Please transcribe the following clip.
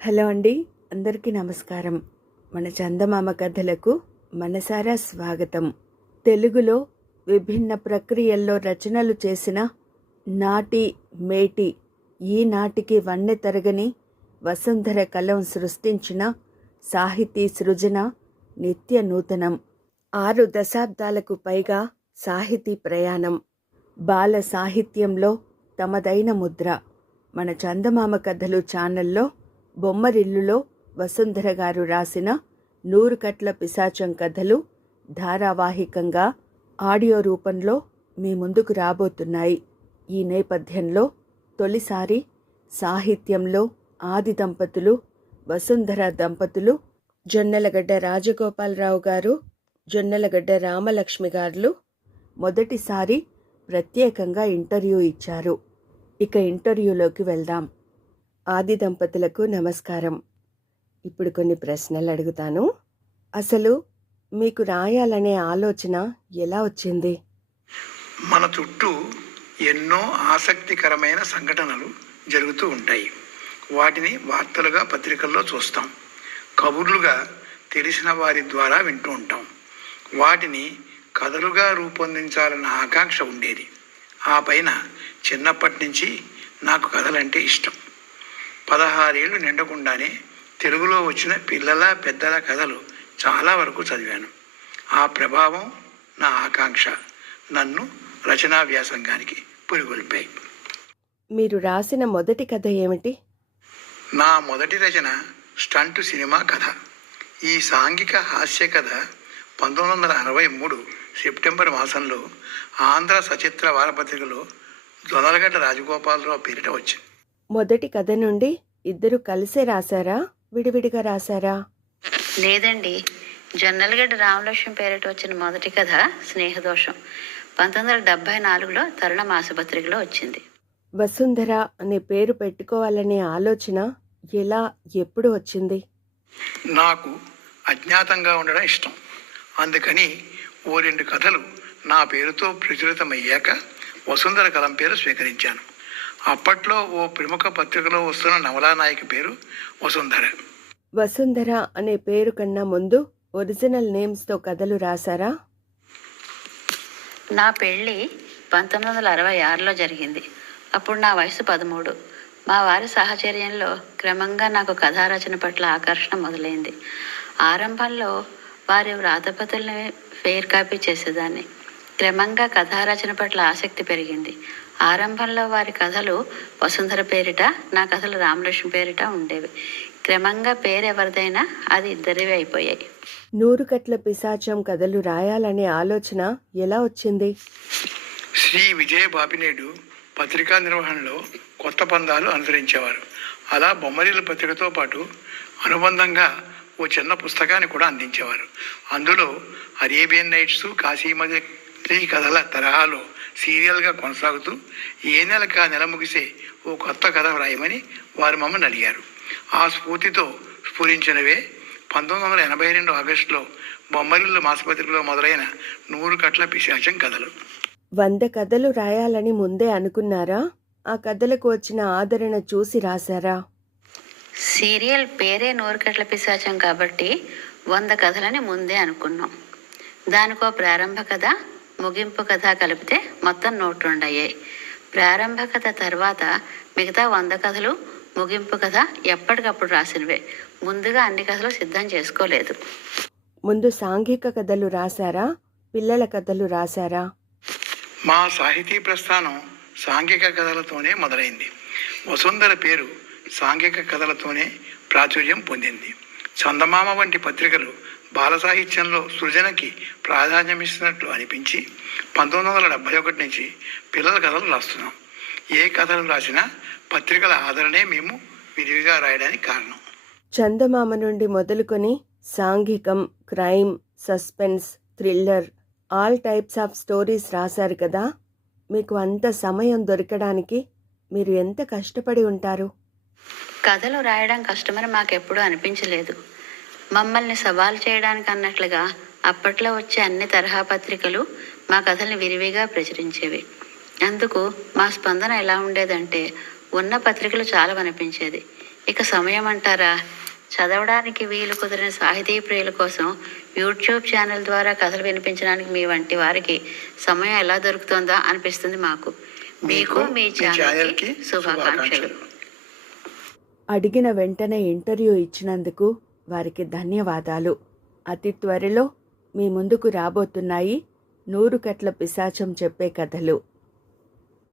Hello అండి, అందరికీ నమస్కారం. మన చందమామ కథలకు మనసారా స్వాగతం. తెలుగులో విభిన్న ప్రక్రియల్లో రచనలు చేసిన నాటి మేటి ఈనాటికి వన్నె తరగని వసుంధర కలం సృష్టించిన సాహితీ సృజన నిత్య నూతనం. 6 దశాబ్దాలకు పైగా సాహితీ ప్రయాణం, బాల సాహిత్యంలో తమదైన ముద్ర. మన చందమామ కథలు ఛానల్లో బొమ్మరిల్లులో వసుంధర గారు రాసిన 100 కట్ల పిశాచం కథలు ధారావాహికంగా ఆడియో రూపంలో మీ ముందుకు రాబోతున్నాయి. ఈ నేపథ్యంలో తొలిసారి సాహిత్యంలో ఆది దంపతులు వసుంధర దంపతులు జొన్నలగడ్డ రాజగోపాలరావు గారు, జొన్నలగడ్డ రామలక్ష్మి గారు మొదటిసారి ప్రత్యేకంగా ఇంటర్వ్యూ ఇచ్చారు. ఇక ఇంటర్వ్యూలోకి వెళ్దాం. ఆది దంపతులకు నమస్కారం. ఇప్పుడు కొన్ని ప్రశ్నలు అడుగుతాను. అసలు మీకు రాయాలనే ఆలోచన ఎలా వచ్చింది? మన చుట్టూ ఎన్నో ఆసక్తికరమైన సంఘటనలు జరుగుతూ ఉంటాయి. వాటిని వార్తలుగా పత్రికల్లో చూస్తాం, కబుర్లుగా తెలిసిన వారి ద్వారా వింటూ ఉంటాం. వాటిని కథలుగా రూపొందించాలన్న ఆకాంక్ష ఉండేది. ఆ పైన చిన్నప్పటి నుంచి నాకు కథలంటే ఇష్టం. 16 ఏళ్ళు నిండకుండానే తెలుగులో వచ్చిన పిల్లల పెద్దల కథలు చాలా వరకు చదివాను. ఆ ప్రభావం, నా ఆకాంక్ష నన్ను రచనా వ్యాసంగానికి పురిగొల్పాయి. మీరు రాసిన మొదటి కథ ఏమిటి? నా మొదటి రచన స్టంట్ సినిమా కథ. ఈ సాంఘిక హాస్య కథ 1963 సెప్టెంబర్ మాసంలో ఆంధ్ర సచిత్ర వారపత్రికలో జొన్నలగడ్డ రాజగోపాలరావు పేరిట వచ్చింది. మొదటి కథ నుండి ఇద్దరు కలిసే రాశారా, విడివిడిగా రాశారా? లేదండి, జొన్నలగడ్డ రామలక్ష్మి పేరిట వచ్చిన మొదటి కథ స్నేహదోషం 1974లో తరుణ మాసపత్రికలో వచ్చింది. వసుంధర అనే పేరు పెట్టుకోవాలనే ఆలోచన ఎలా, ఎప్పుడు వచ్చింది? నాకు అజ్ఞాతంగా ఉండడం ఇష్టం. అందుకని 2 కథలు నా పేరుతో ప్రచురితమయ్యాక వసుంధర కలం పేరు స్వీకరించాను. అప్పట్లో ఓ ప్రముఖ పత్రికలో వస్తున్న నవలానాయకి పేరు వసుంధర. వసుంధర అనే పేరు కన్నా ముందు ఒరిజినల్ నేమ్స్తో కథలు రాశారా? నా పెళ్ళి 1966లో జరిగింది. అప్పుడు నా వయసు 13. మా వారి సాహచర్యంలో క్రమంగా నాకు కథారచన పట్ల ఆకర్షణ మొదలైంది. ఆరంభంలో వారి వ్రాతపతుల్ని ఫెయిర్ కాపీ చేసేదాన్ని. క్రమంగా కథారచన పట్ల ఆసక్తి పెరిగింది. ఆరంభంలో వారి కథలు వసుంధర పేరిట, నా కథలు రామలక్ష్మి పేరిట ఉండేవి. క్రమంగా పేరు ఎవరిదైనా అది ఇద్దరివి అయిపోయాయి. 100 కట్ల పిశాచం కథలు రాయాలనే ఆలోచన ఎలా వచ్చింది? శ్రీ విజయ బాపినేడు పత్రికా నిర్వహణలో కొత్త పందాలు అనుసరించేవారు. అలా బొమ్మరిల్లు పత్రికతో పాటు అనుబంధంగా ఓ చిన్న పుస్తకాన్ని కూడా అందించేవారు. అందులో అరేబియన్ నైట్స్, కాశీమది కథల తరహాలో సీరియల్గా కొనసాగుతూ ఏ నెలకు ఆ నెల ముగిసే ఓ కొత్త కథ వ్రాయమని వారు మమ్మల్ని అడిగారు. ఆ స్ఫూర్తితో స్ఫురించినవే 1982 ఆగస్టులో బొమ్మరిల్లు మాసపత్రికలో మొదలైన 100 కట్ల పిశాచం కథలు. 100 కథలు రాయాలని ముందే అనుకున్నారా? ఆ కథలకు వచ్చిన ఆదరణ చూసి రాశారా? సీరియల్ పేరే 100 కట్ల పిశాచం కాబట్టి 100 కథలని ముందే అనుకున్నాం. దానికో ప్రారంభ కథ, ముగింపు కథ కలిపితే మొత్తం 102 అయ్యాయి. ప్రారంభ కథ తర్వాత మిగతా 100 కథలు, ముగింపు కథ ఎప్పటికప్పుడు రాసినవే. ముందుగా అన్ని కథలు సిద్ధం చేసుకోలేదు. ముందు సాంఘిక కథలు రాశారా, పిల్లల కథలు రాశారా? మా సాహితీ ప్రస్థానం సాంఘిక కథలతోనే మొదలైంది. వసుంధర పేరు సాంఘిక కథలతోనే ప్రాచుర్యం పొందింది. చందమామ వంటి పత్రికలు బాల సాహిత్యంలో సృజనకి ప్రాధాన్యమిస్తున్నట్లు అనిపించి 1971 నుంచి పిల్లల కథలు రాస్తున్నాం. ఏ కథలు రాసినా పత్రికల ఆదరణే మేము విరివిగా రాయడానికి కారణం. చందమామ నుండి మొదలుకొని సాంఘికం, crime, suspense, thriller, all types of stories రాశారు కదా. మీకు అంత సమయం దొరకడానికి మీరు ఎంత కష్టపడి ఉంటారు? కథలు రాయడం కష్టమని మాకెప్పుడూ అనిపించలేదు. మమ్మల్ని సవాల్ చేయడానికి అన్నట్లుగా అప్పట్లో వచ్చే అన్ని తరహా పత్రికలు మా కథల్ని విరివిగా ప్రచురించేవి. అందుకు మా స్పందన ఎలా ఉండేదంటే ఉన్న పత్రికలు చాలా అనిపించేది. ఇక సమయం అంటారా? చదవడానికి వీలు కుదిరిన సాహితీ ప్రియుల కోసం యూట్యూబ్ ఛానల్ ద్వారా కథలు వినిపించడానికి మీ వంటి వారికి సమయం ఎలా దొరుకుతుందా అనిపిస్తుంది మాకు. మీకు మీ ఛానల్కి శుభాకాంక్షలు. అడిగిన వెంటనే ఇంటర్వ్యూ ఇచ్చినందుకు వారికి ధన్యవాదాలు. అతి త్వరలో మీ ముందుకు రాబోతున్నాయి 100 కట్ల పిశాచం చెప్పే కథలు.